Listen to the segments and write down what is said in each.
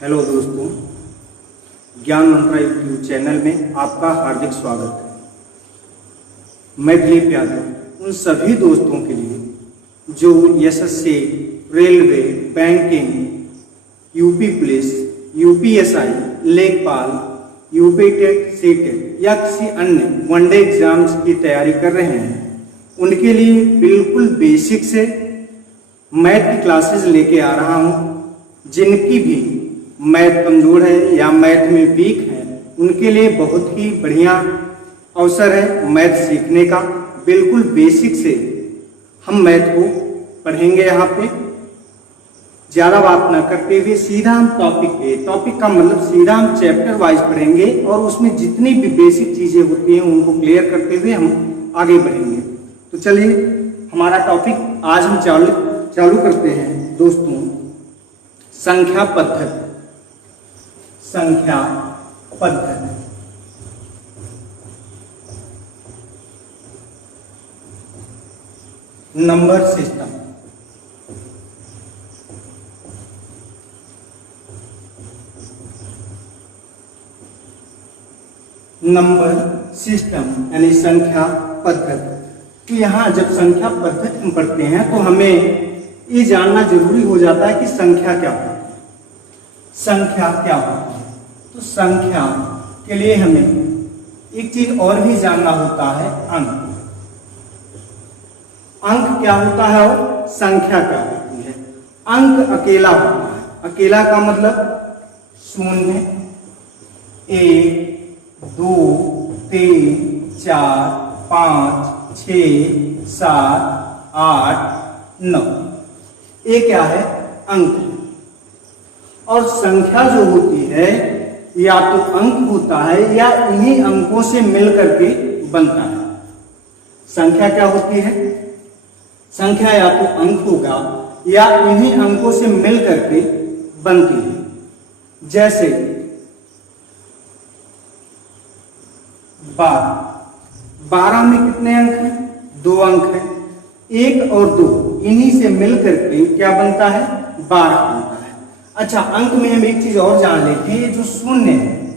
Hello दोस्तों, ज्ञान मंत्रा YouTube channel में आपका हार्दिक स्वागत है। मैं दिलीप यादव उन सभी दोस्तों के लिए जो SSC, railway, banking, UP police, UPSI, लेखपाल, यूपी टेट, सीटेट या किसी अन्य वनडे एग्जाम्स की तैयारी कर रहे हैं, उनके लिए बिल्कुल बेसिक से मैथ की क्लासेस लेके आ रहा हूँ। जिनकी भी मैथ कमजोर है या मैथ में वीक है, उनके लिए बहुत ही बढ़िया अवसर है मैथ सीखने का। बिल्कुल बेसिक से हम मैथ को पढ़ेंगे। यहाँ पे ज़्यादा बात ना करते हुए सीधा हम टॉपिक का मतलब सीधा हम चैप्टर वाइज पढ़ेंगे और उसमें जितनी भी बेसिक चीज़ें होती हैं उनको क्लियर करते हुए हम आगे बढ़ेंगे। तो चलिए हमारा टॉपिक आज हम चालू करते हैं दोस्तों। संख्या पद्धति। Number system. नंबर सिस्टम यानी संख्या पद्धति। तो यहाँ जब संख्या पद्धति हम पढ़ते हैं तो हमें ये जानना जरूरी हो जाता है कि संख्या क्या होती है। संख्या क्या होती है? तो संख्या के लिए हमें एक चीज और भी जानना होता है, अंक। अंक क्या होता है और संख्या क्या होती है? अंक अकेला होता है। अकेला का मतलब 0, 1, 2, 3, 4, 5, 6, 7, 8, 9। ये क्या है? अंक है। और संख्या जो होती है या तो अंक होता है या इन्हीं अंकों से मिलकर के बनता है। संख्या क्या होती है? संख्या या तो अंक होगा या इन्हीं अंकों से मिलकर के बनती है। जैसे 12 में कितने अंक हैं? 2 अंक हैं। 1 और 2 इन्हीं से मिलकर के क्या बनता है? 12 बनता है। अच्छा, अंक में हम एक चीज और जान लेते हैं। जो शून्य है,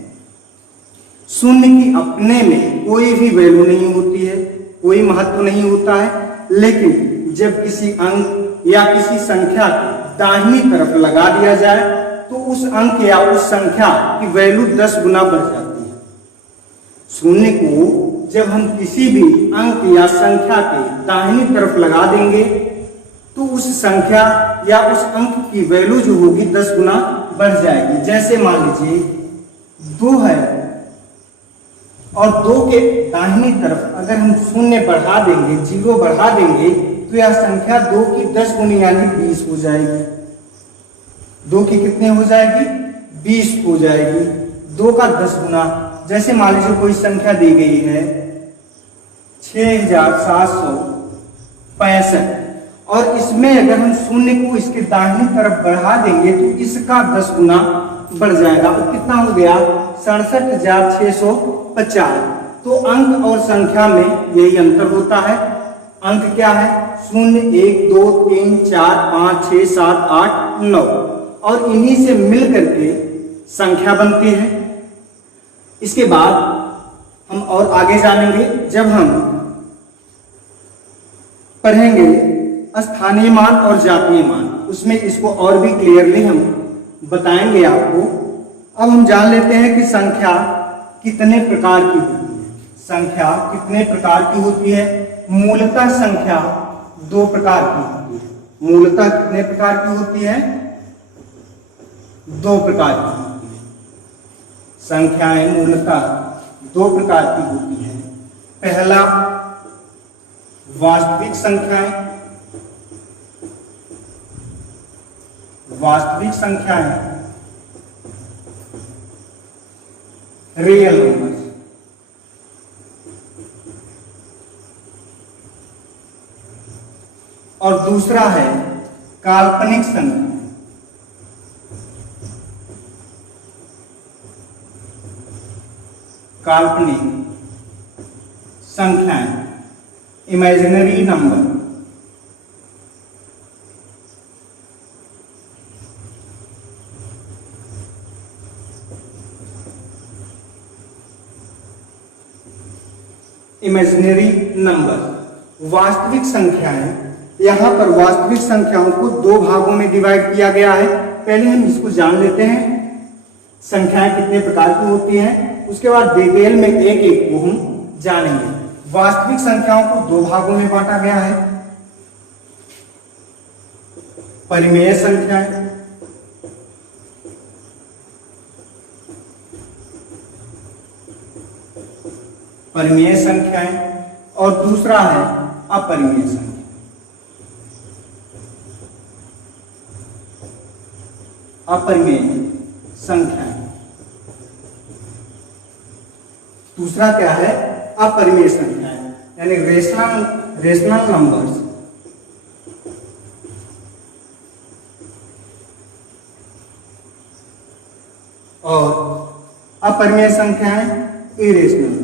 शून्य की अपने में कोई भी वैल्यू नहीं होती है, कोई महत्व नहीं होता है। लेकिन जब किसी अंक या किसी संख्या को दाहिनी तरफ लगा दिया जाए तो उस अंक या उस संख्या की वैल्यू 10 गुना बढ़ जाती है। शून्य को जब हम किसी भी अंक या संख्या के दाहिनी तरफ लगा देंगे तो उस संख्या या उस अंक की वैल्यू जो होगी 10 गुना बढ़ जाएगी। जैसे मान लीजिए 2 है और 2 के दाहिनी तरफ अगर हम 0 बढ़ा देंगे, 0 बढ़ा देंगे तो यह संख्या 2 की 10 गुनी यानी 20 हो जाएगी। 2 की कितने हो जाएगी? 20 हो जाएगी। 2 का 10 गुना। जैसे मान लीजिए कोई संख्या दी गई है 6765 और इसमें अगर हम 0 को इसके दाहिनी तरफ बढ़ा देंगे तो इसका 10 गुना बढ़ जाएगा। तो कितना हो गया? 67,650। तो अंक और संख्या में यही अंतर होता है। अंक क्या है? 0, 1, 2, 3, 4, 5, 6, 7, 8, 9 और इन्हीं से मिल करके संख्या बनती है। इसके बाद हम और आगे जानेंगे जब हम पढ़ेंगे स्थानीय मान और जातीय मान, उसमें इसको और भी क्लियरली हम बताएंगे आपको। अब हम जान लेते हैं कि संख्या कितने प्रकार की होती है। संख्या कितने प्रकार की होती है? मूलतः संख्या 2 प्रकार की होती है। मूलतः कितने प्रकार की होती है? 2 प्रकार की होती है। संख्याएं मूलतः 2 प्रकार की होती हैं। पहला वास्तविक संख्याएं। वास्तविक संख्याएं रियल नंबर्स। और दूसरा है काल्पनिक संख्या। काल्पनिक संख्याएं इमेजिनरी नंबर। इमेजिनरी नंबर, वास्तविक संख्याएं। यहां पर वास्तविक संख्याओं को दो भागों में डिवाइड किया गया है। पहले हम इसको जान लेते हैं संख्याएं कितने प्रकार की होती हैं, उसके बाद डिटेल में एक एक को हम जानेंगे। वास्तविक संख्याओं को दो भागों में बांटा गया है, परिमेय संख्याएं और दूसरा है अपरिमेय संख्या। अपरिमेय संख्याएं, दूसरा क्या है? अपरिमेय संख्याएं, यानी रेशनल नंबर्स। और अपरिमेय संख्याएं इरेशनल।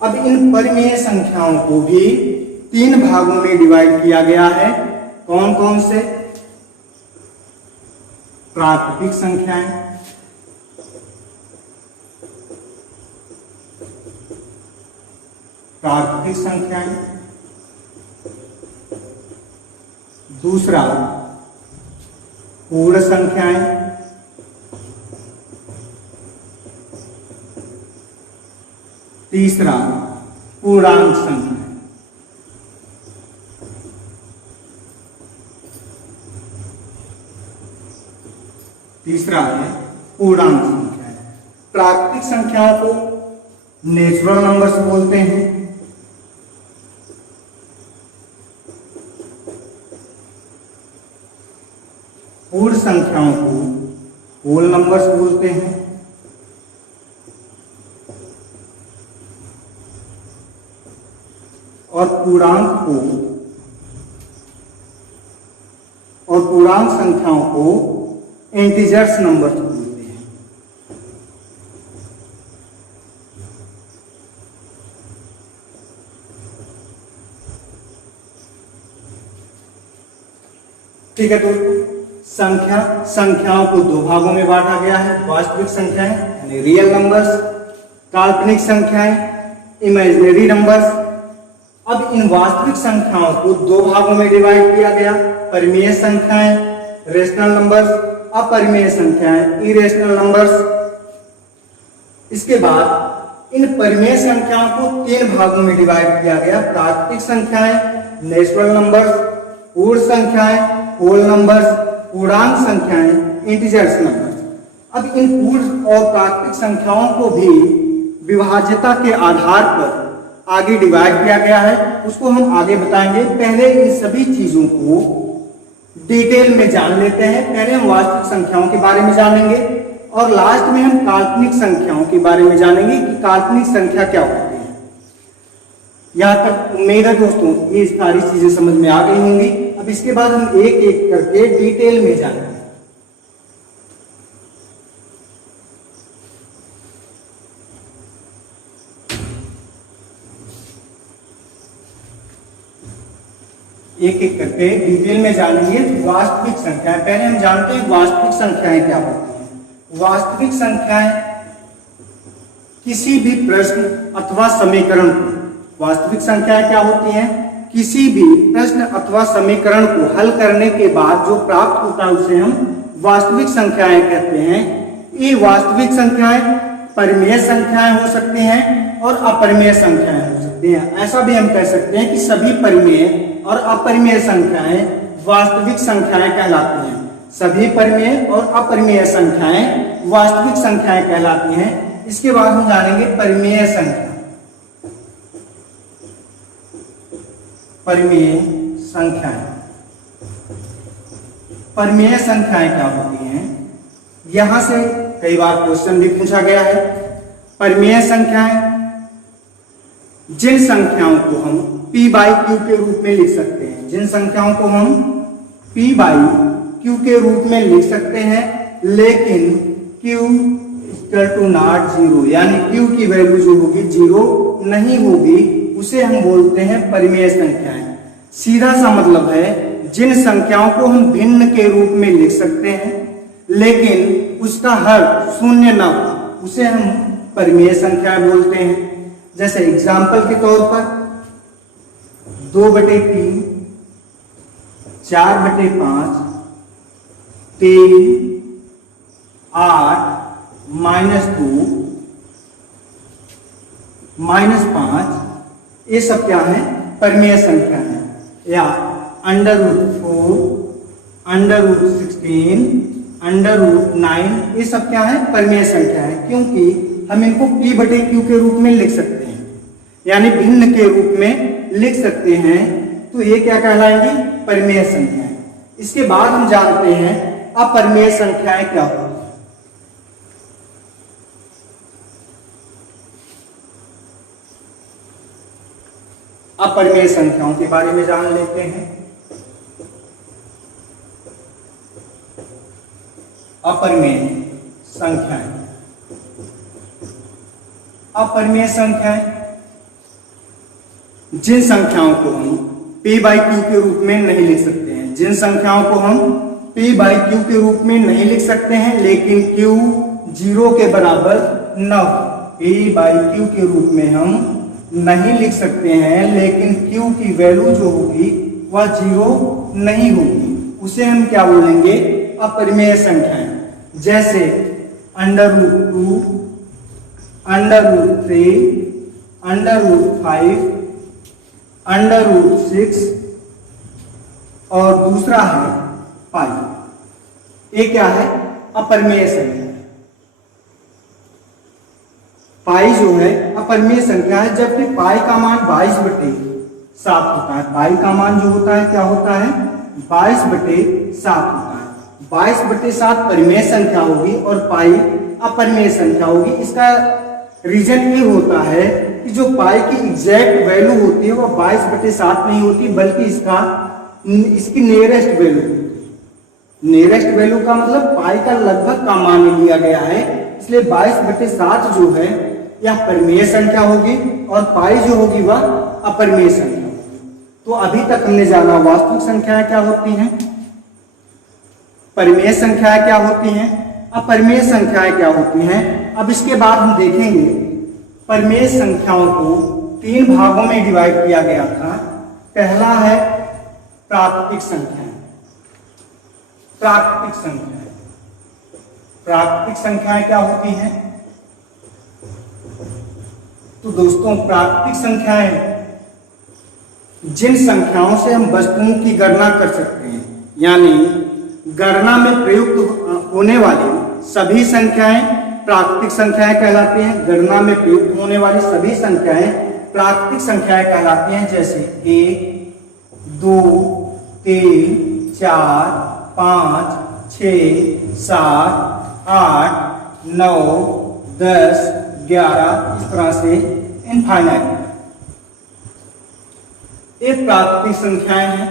अब इन परिमेय संख्याओं को भी तीन भागों में डिवाइड किया गया है। कौन कौन से? प्राकृतिक संख्याएं, दूसरा पूर्ण संख्याएं, तीसरा पूर्णांक संख्या। तीसरा है पूर्णांक संख्या। प्राकृतिक संख्याओं को नेचुरल नंबर्स बोलते हैं, पूर्ण संख्याओं को होल नंबर्स बोलते हैं, और पूर्णांक संख्याओं को इंटीजर्स नंबर्स बोलते हैं। ठीक है दोस्तों, संख्याओं को दो भागों में बांटा गया है, वास्तविक संख्याएं यानी रियल नंबर्स, काल्पनिक संख्याएं इमेजिनरी नंबर्स। अब इन वास्तविक संख्याओं को दो भागों में डिवाइड किया गया, परिमेय संख्याएं रेशनल नंबर्स, अपरिमेय संख्याएं इरेशनल नंबर्स। इसके बाद इन परिमेय संख्याओं को तीन भागों में डिवाइड किया गया, प्राकृतिक संख्याएं नेचुरल नंबर्स, पूर्ण संख्याएं होल नंबर्स, पूर्णांक संख्याएं इंटीजर्स नंबर्स। अब इन पूर्ण और प्राकृतिक संख्याओं को भी विभाज्यता के आधार पर आगे डिवाइड किया गया है, उसको हम आगे बताएंगे। पहले इन सभी चीजों को डिटेल में जान लेते हैं। पहले हम वास्तविक संख्याओं के बारे में जानेंगे और लास्ट में हम काल्पनिक संख्याओं के बारे में जानेंगे कि काल्पनिक संख्या क्या होती है। यहां तक उम्मीद है दोस्तों ये सारी चीजें समझ में आ गई होंगी। अब इसके बाद हम एक एक करके डिटेल में जानेंगे। एक एक करके डिटेल में जानेंगे वास्तविक संख्याएं। पहले हम जानते हैं वास्तविक संख्याएं क्या होती हैं। वास्तविक संख्याएं किसी भी प्रश्न अथवा समीकरण को, वास्तविक संख्याएं क्या होती हैं? किसी भी प्रश्न अथवा समीकरण को हल करने के बाद जो प्राप्त होता है उसे हम वास्तविक संख्याएं कहते हैं। ये वास्तविक संख्याएं परिमेय संख्याएं हो सकती हैं और अपरिमेय संख्याएं हो सकती हैं। ऐसा भी हम कह सकते हैं कि सभी परिमेय और अपरिमेय संख्याएं वास्तविक संख्याएं कहलाती हैं। सभी परिमेय और अपरिमेय संख्याएं वास्तविक संख्याएं कहलाती हैं। इसके बाद हम जानेंगे परिमेय संख्या। परिमेय संख्याएं, परिमेय संख्याएं क्या होती हैं? यहां से कई बार क्वेश्चन भी पूछा गया है। परिमेय संख्याएं जिन संख्याओं को हम p बाई क्यू के रूप में लिख सकते हैं, जिन संख्याओं को हम p बाई क्यू के रूप में लिख सकते हैं, लेकिन q equal to not zero, यानी q की वैल्यू जो होगी जीरो नहीं होगी, उसे हम बोलते हैं परिमेय संख्याएं। सीधा सा मतलब है जिन संख्याओं को हम भिन्न के रूप में लिख सकते हैं लेकिन उसका हर शून्य न हो, उसे हम परिमेय संख्या बोलते हैं। जैसे एग्जाम्पल के तौर पर 2/3, 4/5, 3, 8, -2, -5, ये सब क्या है? परिमेय संख्या है। या √4, √16, √9, ये सब क्या है? परिमेय संख्या है, क्योंकि हम इनको P/Q के रूप में लिख सकते हैं, यानी भिन्न के रूप में लिख सकते हैं। तो ये क्या कहलाएंगी? परिमेय संख्याएं। इसके बाद हम जानते हैं अपरिमेय संख्याएं क्या होती हैं। अपरिमेय संख्याओं के बारे में जान लेते हैं। अपरिमेय संख्याएं, अपरिमेय संख्याएं जिन संख्याओं को हम P/Q के रूप में नहीं लिख सकते हैं, जिन संख्याओं को हम P/Q के रूप में नहीं लिख सकते हैं, लेकिन Q 0 के बराबर न हो, P/Q के रूप में हम नहीं लिख सकते हैं, लेकिन Q की वैल्यू जो होगी वह 0 नहीं होगी, उसे हम क्या बोलेंगे? अपरिमेय संख्याएं। जैसे √2, √3, √5, √6 और दूसरा है पाई। ये क्या है? अपरिमेय संख्या। पाई जो है अपरिमेय संख्या है, जबकि पाई का मान 22/7 होता है। पाई का मान जो होता है क्या होता है? 22/7 होता है। 22/7 परिमेय संख्या होगी और पाई अपरिमेय संख्या होगी। इसका रीजन ये होता है कि जो पाई की एग्जैक्ट वैल्यू होती है वह 22/7 नहीं होती, बल्कि इसकी नियरेस्ट वैल्यू होती है। नियरेस्ट वैल्यू का मतलब पाई का लगभग का मान लिया गया है, इसलिए 22/7 जो है यह परिमेय संख्या होगी और पाई जो होगी वह अपरिमेय संख्या होगी। तो अभी तक हमने जाना वास्तविक संख्याएं क्या होती हैं, परिमेय संख्याएं क्या होती हैं, अपरिमेय संख्याएं क्या होती हैं। अब इसके बाद हम देखेंगे परिमेय संख्याओं को 3 भागों में डिवाइड किया गया था। पहला है प्राकृतिक संख्याएं। प्राकृतिक संख्याएं, प्राकृतिक संख्याएं क्या होती हैं? तो दोस्तों प्राकृतिक संख्याएं जिन संख्याओं से हम वस्तुओं की गणना कर सकते हैं, यानी गणना में प्रयुक्त होने वाली सभी संख्याएं प्राकृतिक संख्याएं कहलाती हैं। गणना में प्रयुक्त होने वाली सभी संख्याएं प्राकृतिक संख्याएं कहलाती हैं। जैसे 1, 2, 3, 4, 5, 6, 7, 8, 9, 10, 11, इस तरह से इनफाइनाइट। ये प्राकृतिक संख्याएं हैं।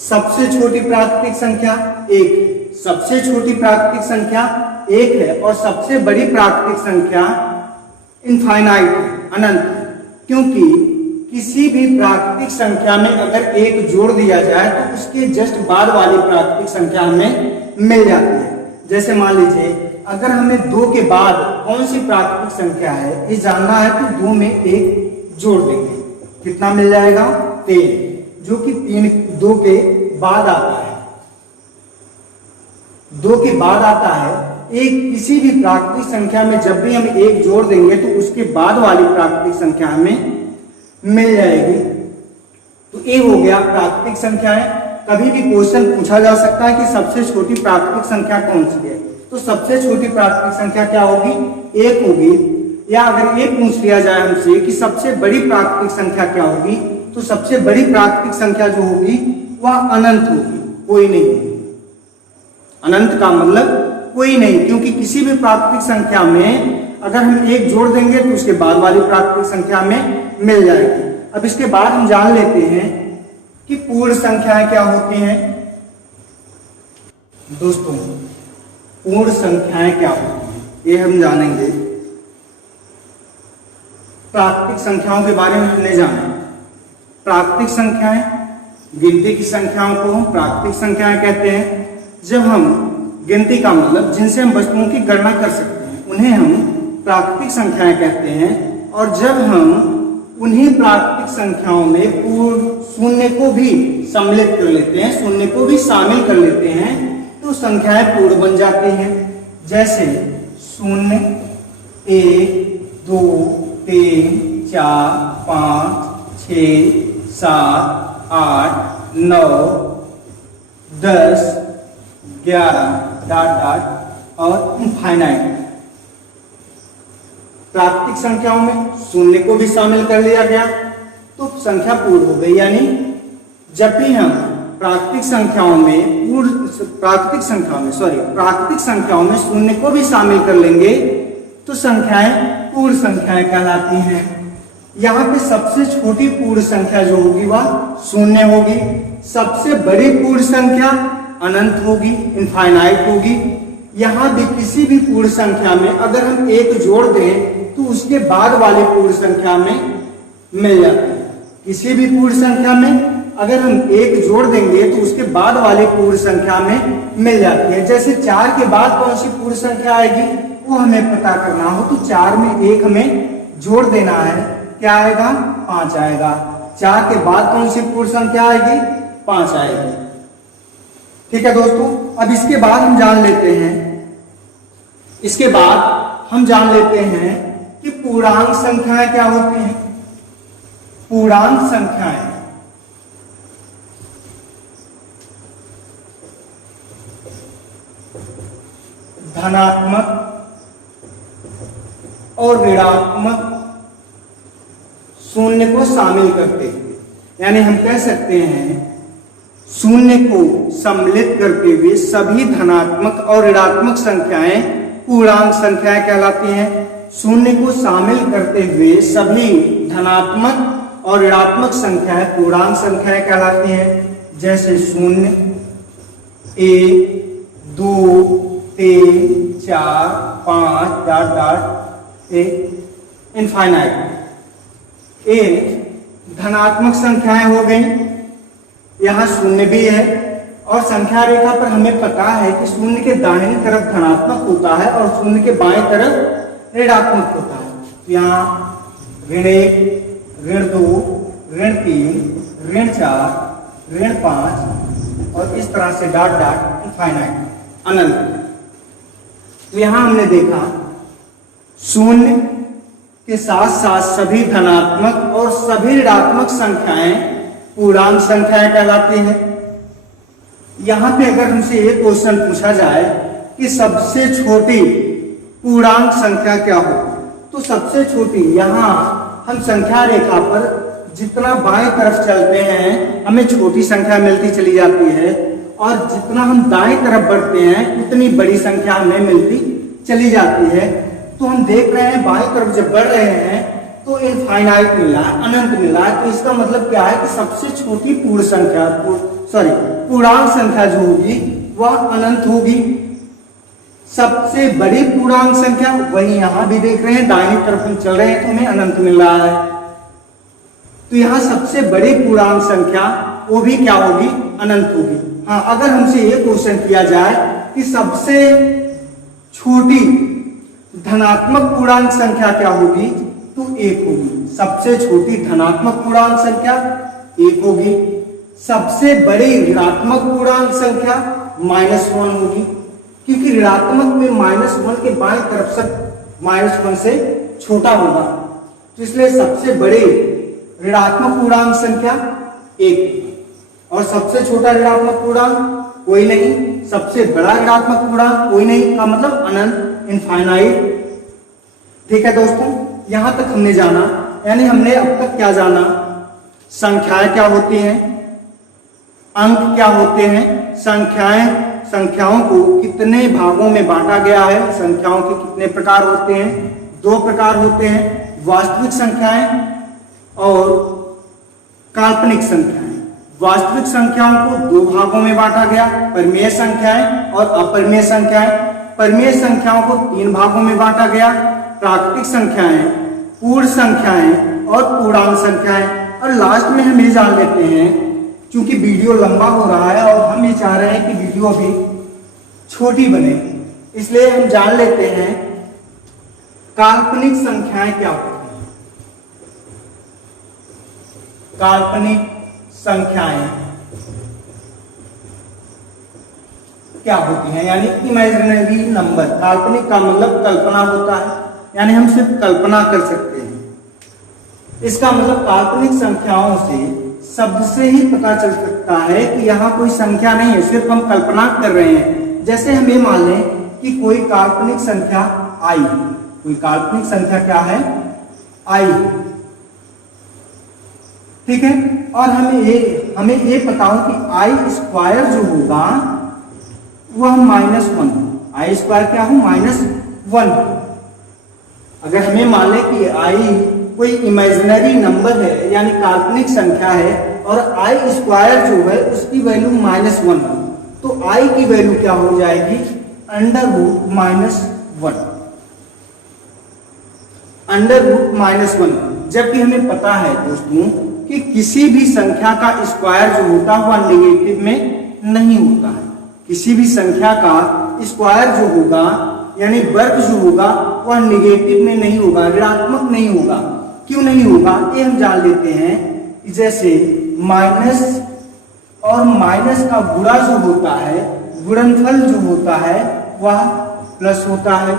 सबसे छोटी प्राकृतिक संख्या 1 है। सबसे छोटी प्राकृतिक संख्या 1 है और सबसे बड़ी प्राकृतिक संख्या इनफाइनाइट है, अनंत। क्योंकि किसी भी प्राकृतिक संख्या में अगर 1 जोड़ दिया जाए तो उसके जस्ट बाद वाली प्राकृतिक संख्या हमें मिल जाती है। जैसे मान लीजिए अगर हमें 2 के बाद कौन सी प्राकृतिक संख्या है ये जानना है, तो 2 में 1 जोड़ देंगे, कितना मिल जाएगा? 3, जो कि 2 के बाद आता है। 2 के बाद आता है। एक किसी भी प्राकृतिक संख्या में जब भी हम 1 जोड़ देंगे तो उसके बाद वाली प्राकृतिक संख्या हमें मिल जाएगी। तो ये हो गया प्राकृतिक संख्याएं। कभी भी क्वेश्चन पूछा जा सकता है कि सबसे छोटी प्राकृतिक संख्या कौन सी है, तो सबसे छोटी प्राकृतिक संख्या क्या होगी? 1 होगी। या अगर ये पूछ लिया जाए हमसे कि सबसे बड़ी प्राकृतिक संख्या क्या होगी, तो सबसे बड़ी प्राकृतिक संख्या जो होगी वह अनंत होगी, कोई नहीं होगी। अनंत का मतलब कोई नहीं, क्योंकि किसी भी प्राकृतिक संख्या में अगर हम 1 जोड़ देंगे तो उसके बाद वाली प्राकृतिक संख्या में मिल जाएगी। अब इसके बाद हम जान लेते हैं कि पूर्ण संख्याएं क्या होती हैं। दोस्तों पूर्ण संख्याएं क्या होती हैं ये हम जानेंगे। प्राकृतिक संख्याओं के बारे में हमने जाना। प्राकृतिक संख्याएं, गिनती की संख्याओं को हम प्राकृतिक संख्याएं कहते हैं। जब हम गिनती का मतलब जिनसे हम वस्तुओं की गणना कर सकते हैं उन्हें हम प्राकृतिक संख्याएं कहते हैं। और जब हम उन्हीं प्राकृतिक संख्याओं में पूर्ण शून्य को भी सम्मिलित कर लेते हैं, शून्य को भी शामिल कर लेते हैं, तो संख्याएं पूर्ण बन जाती हैं। जैसे 0, 1, 2, 3, 4, 5, 6, 7, 8, 9, 10, 11 डॉट डॉट और इनफाइनाइट। प्राकृतिक संख्याओं में शून्य को भी शामिल कर लिया गया तो संख्या पूर्ण हो गई। यानी जब भी हम प्राकृतिक संख्याओं में शून्य को भी शामिल कर लेंगे तो संख्याएं पूर्ण संख्याएं कहलाती हैं। यहाँ पे सबसे छोटी पूर्ण संख्या जो होगी वह शून्य होगी, सबसे बड़ी पूर्ण संख्या अनंत होगी, इनफाइनाइट होगी। यहाँ भी किसी भी पूर्ण संख्या में अगर हम एक जोड़ दें तो उसके बाद वाली पूर्ण संख्या में मिल जाती है। किसी भी पूर्ण संख्या में अगर हम एक जोड़ देंगे तो उसके बाद वाली पूर्ण संख्या में मिल जाती है। जैसे 4 के बाद कौन सी पूर्ण संख्या आएगी वो हमें पता करना हो तो 4 में 1 हमें जोड़ देना है, क्या आएगा? 5 आएगा। 4 के बाद कौन सी पूर्ण संख्या आएगी? 5 आएगी। ठीक है दोस्तों, अब इसके बाद हम जान लेते हैं कि पूर्णांक संख्याएं क्या होती हैं। पूर्णांक संख्याएं धनात्मक और ऋणात्मक शून्य को शामिल करते हैं। यानी हम कह सकते हैं शून्य को सम्मिलित करते हुए सभी धनात्मक और ऋणात्मक संख्याएं पूर्णांक संख्याएं कहलाती हैं। शून्य को शामिल करते हुए सभी धनात्मक और ऋणात्मक संख्याएं पूर्णांक संख्याएं कहलाती हैं। जैसे 0, 1, 2, 3, 4, 5 डॉट डॉट इनफाइनाइट। एक धनात्मक संख्याएं हो गई, यहाँ शून्य भी है और संख्या रेखा पर हमें पता है कि शून्य के दाहिनी तरफ धनात्मक होता है और शून्य के बाएं तरफ ऋणात्मक होता है। तो यहाँ ऋण 1, ऋण 2, ऋण 3, ऋण 4, ऋण 5 और इस तरह से डॉट डॉट इनफाइनाइट अनंत। तो यहाँ हमने देखा शून्य के साथ साथ सभी धनात्मक और सभी ऋणात्मक संख्याएं पूर्णांक संख्याएं कहलाती हैं। यहाँ पे अगर हमसे एक क्वेश्चन पूछा जाए कि सबसे छोटी पूर्णांक संख्या क्या हो, तो सबसे छोटी, यहाँ हम संख्या रेखा पर जितना बाएं तरफ चलते हैं हमें छोटी संख्या मिलती चली जाती है और जितना हम दाएं तरफ बढ़ते हैं उतनी बड़ी संख्या हमें मिलती चली जाती है। तो हम देख रहे हैं बाएं तरफ जब बढ़ रहे हैं तो इनफाइनाइट मिला है, अनंत मिला है। तो इसका मतलब क्या है कि सबसे छोटी पूर्णांक संख्या जो होगी वह अनंत होगी। सबसे बड़ी पूर्णांक संख्या वही यहाँ भी देख रहे हैं, दाहिनी तरफ हम चल रहे हैं तो हमें अनंत मिल रहा है। तो यहाँ सबसे बड़ी पूर्णांक संख्या वो भी क्या होगी? अनंत होगी। हाँ, अगर हमसे ये क्वेश्चन किया जाए कि सबसे छोटी धनात्मक पूर्णांक संख्या क्या होगी, तो 1 होगी। सबसे छोटी धनात्मक पूर्णांक संख्या 1 होगी। सबसे बड़ी ऋणात्मक पूर्णांक संख्या -1 होगी, क्योंकि ऋणात्मक में -1 के बाएं तरफ से -1 से छोटा होगा, तो इसलिए सबसे बड़ी ऋणात्मक पूर्णांक संख्या 1 और सबसे छोटा ऋणात्मक पूर्णांक कोई नहीं, सबसे बड़ा ऋणात्मक पूर्णांक कोई नहीं, का मतलब अनंत, इनफाइनाइट। ठीक है दोस्तों, यहां तक हमने जाना, यानी हमने अब तक क्या जाना? संख्याएं क्या होती हैं, अंक क्या होते हैं, संख्याओं को कितने भागों में बांटा गया है, संख्याओं के कितने प्रकार होते हैं। 2 प्रकार होते हैं, वास्तविक संख्याएं और काल्पनिक संख्याएं। वास्तविक संख्याओं को 2 भागों में बांटा गया, परिमेय संख्याएं और अपरिमेय संख्याएं। परिमेय संख्याओं को 3 भागों में बांटा गया, प्राकृतिक संख्याएं, पूर्ण संख्याएं और पूर्णांक संख्याएं। और लास्ट में हम ये जान लेते हैं, क्योंकि वीडियो लंबा हो रहा है और हम ये चाह रहे हैं कि वीडियो अभी छोटी बने, इसलिए हम जान लेते हैं काल्पनिक संख्याएं क्या होती हैं। काल्पनिक संख्याएं क्या होती हैं, यानी इमेजिनरी नंबर। काल्पनिक का मतलब कल्पना होता है, यानी हम सिर्फ कल्पना कर सकते हैं। इसका मतलब काल्पनिक संख्याओं से शब्द से ही पता चल सकता है कि यहाँ कोई संख्या नहीं है, सिर्फ हम कल्पना कर रहे हैं। जैसे हम ये मान लें कि कोई काल्पनिक संख्या आई, कोई काल्पनिक संख्या क्या है, आई, ठीक है। और हमें ये पता हो कि आई स्क्वायर जो होगा वह -1, आई स्क्वायर क्या हो, -1। अगर हमें मान लें कि आई कोई इमेजिनरी नंबर है, यानी काल्पनिक संख्या है, और आई स्क्वायर जो है उसकी वैल्यू -1, तो आई की वैल्यू क्या हो जाएगी, √-1, √-1। जबकि हमें पता है दोस्तों कि किसी भी संख्या का स्क्वायर जो होता है वह नेगेटिव में नहीं होता है। किसी भी संख्या का स्क्वायर जो होगा, यानी वर्ग जो होगा, वह नेगेटिव में नहीं होगा, ऋणात्मक नहीं होगा। क्यों नहीं होगा, ये हम जान लेते हैं। जैसे माइनस और माइनस का गुणा जो होता है, गुणनफल जो होता है वह प्लस होता है।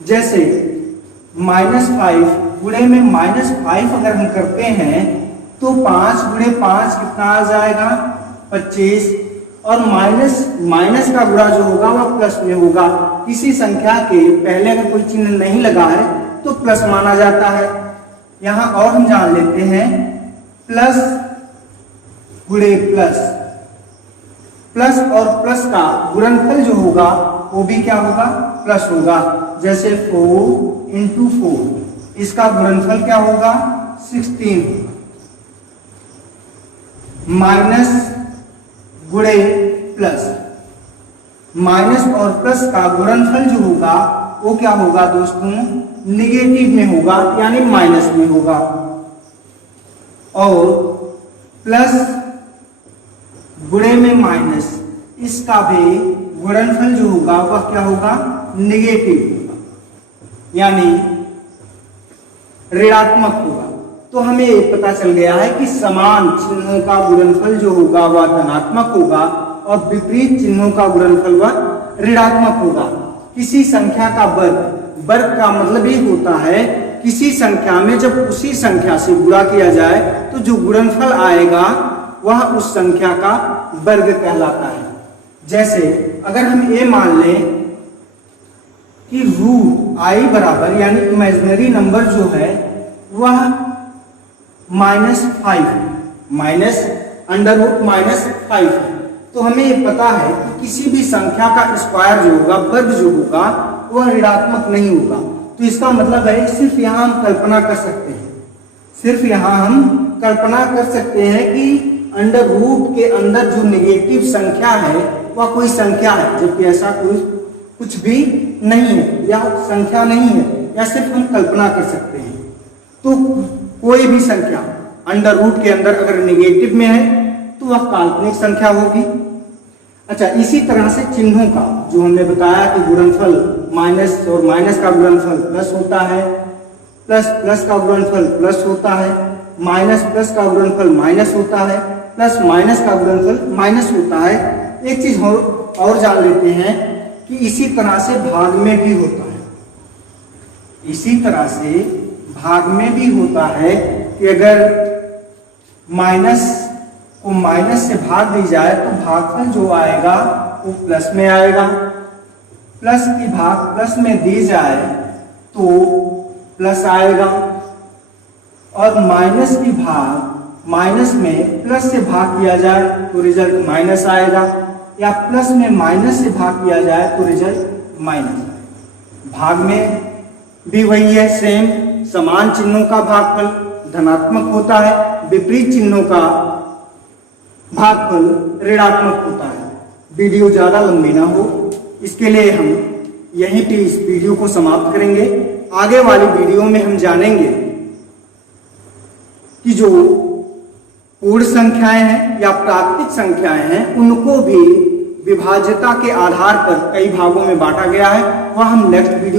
जैसे -5 गुणे में -5 अगर हम करते हैं तो 5 गुणे 5 कितना आ जाएगा, 25। और माइनस का गुणा जो होगा वह प्लस में होगा। किसी संख्या के पहले अगर कोई चिन्ह नहीं लगा है तो प्लस माना जाता है। यहां और हम जान लेते हैं प्लस गुणे प्लस, प्लस और प्लस का गुणनफल जो होगा वो भी क्या होगा, प्लस होगा। जैसे 4 × 4, इसका गुणनफल क्या होगा, 16। माइनस गुणे प्लस, माइनस और प्लस का गुणनफल जो होगा वो क्या होगा दोस्तों, निगेटिव में होगा, यानी माइनस में होगा। और प्लस गुणे में माइनस, इसका भी गुणनफल जो होगा वह क्या होगा, निगेटिव होगा, यानी ऋणात्मक होगा। तो हमें ये पता चल गया है कि समान चिन्हों का गुणनफल जो होगा वह धनात्मक होगा और विपरीत चिन्हों का गुणनफल वह ऋणात्मक होगा। किसी संख्या का वर्ग, वर्ग का मतलब ये होता है किसी संख्या में जब उसी संख्या से गुणा किया जाए तो जो गुणनफल आएगा वह उस संख्या का वर्ग कहलाता है। जैसे अगर हम ये मान लें कि √i बराबर, यानी इमेजिनरी नंबर जो है वह -5, -√-5 है, तो हमें ये पता है कि किसी भी संख्या का स्क्वायर जो होगा, वर्ग जो होगा, वह ऋणात्मक नहीं होगा। तो इसका मतलब है सिर्फ यहाँ हम कल्पना कर सकते हैं, सिर्फ यहाँ हम कल्पना कर सकते हैं कि अंडर रूट के अंदर जो नेगेटिव संख्या है वह कोई संख्या है, जबकि ऐसा कुछ भी नहीं है, या संख्या नहीं है, या सिर्फ हम कल्पना कर सकते हैं। तो कोई भी संख्या अंडर रूट के अंदर अगर नेगेटिव में है तो वह काल्पनिक संख्या होगी। अच्छा, इसी तरह से चिन्हों का जो हमने बताया कि गुणनफल माइनस और माइनस का गुणनफल प्लस होता है, प्लस प्लस का गुणनफल प्लस होता है, माइनस प्लस का गुणनफल माइनस होता है, प्लस माइनस का गुणनफल माइनस होता है। एक चीज और जान लेते हैं कि इसी तरह से भाग में भी होता है, इसी तरह से भाग में भी होता है कि अगर माइनस को माइनस से भाग दी जाए तो भागफल जो आएगा वो प्लस में आएगा, प्लस की भाग प्लस में दी जाए तो प्लस आएगा, और माइनस की भाग माइनस में प्लस से भाग किया जाए तो रिजल्ट माइनस आएगा, या प्लस में माइनस से भाग किया जाए तो रिजल्ट माइनस आएगा। भाग में भी वही है, सेम समान चिन्हों का भागफल धनात्मक होता है, विपरीत चिन्हों का भागफल ऋणात्मक होता है। वीडियो ज्यादा लंबी ना हो इसके लिए हम यहीं पे इस वीडियो को समाप्त करेंगे। आगे वाली वीडियो में हम जानेंगे कि जो पूर्ण संख्याएं हैं या प्राकृतिक संख्याएं हैं उनको भी विभाज्यता के आधार पर कई भागों में बांटा गया है, वह हम नेक्स्ट वीडियो